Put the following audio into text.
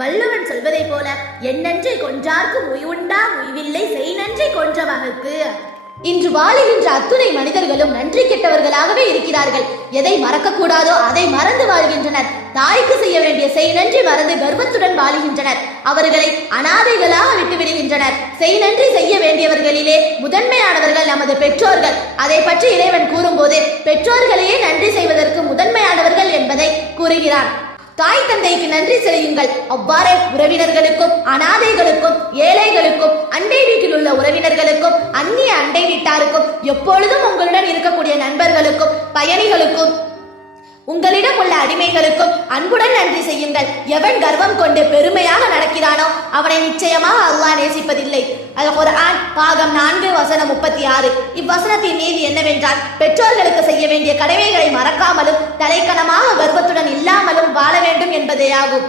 வள்ளுவன் சொல்வதைப் போல எண்ணன்றி கொன்றார்க்கும் உய்வுண்டா உய்வில்லை செய் நன்றி கொன்ற மகற்கு. இன்று வாழுகின்ற அத்துணை மனிதர்களும் நன்றி கெட்டவர்களாகவே இருக்கிறார்கள். எதை மறக்க கூடாதோ அதை மறந்து வாழ்கின்றனர். தாய்க்கு செய்ய வேண்டிய செய் நன்றி மறந்து கர்வத்துடன் வாழுகின்றனர். அவர்களை அனாதைகளாக விட்டுவிடுகின்றனர். செய் நன்றி செய்ய வேண்டியவர்களிலே முதன்மையானவர்கள் நமது பெற்றோர்கள். அதை பற்றி இறைவன் கூறும்போது பெற்றோர்களையே நன்றி செய்வதற்கு முதன்மையானவர்கள் என்பதை கூறுகிறான். தாய் தந்தைக்கு நன்றி செய்யுங்கள். அவ்வாறே உறவினர்களுக்கும் அனாதைகளுக்கும் ஏழைகளுக்கும் அண்டை வீட்டில் உள்ள உறவினர்களுக்கும் அந்நிய அண்டை வீட்டாருக்கும் எப்பொழுதும் உங்களுடன் இருக்கக்கூடிய நண்பர்களுக்கும் பயணிகளுக்கும் உங்களிடம் உள்ள அடிமைகளுக்கும் அன்புடன் நன்றி செய்யுங்கள். எவன் கர்வம் கொண்டு பெருமையாக நடக்கிறானோ அவனை நிச்சயமாக அல்லாஹ் நேசிப்பதில்லை. அல் குர்ஆன் பாகம் 4 வசனம் 36. இவ்வசனத்தின் நீதி என்னவென்றால் பெற்றோர்களுக்கு செய்ய வேண்டிய கடமைகளை மறக்காமலும் தலைக்கணமாக கர்வத்துடன் இல்லாமலும் வாழ வேண்டும் என்பதே ஆகும்.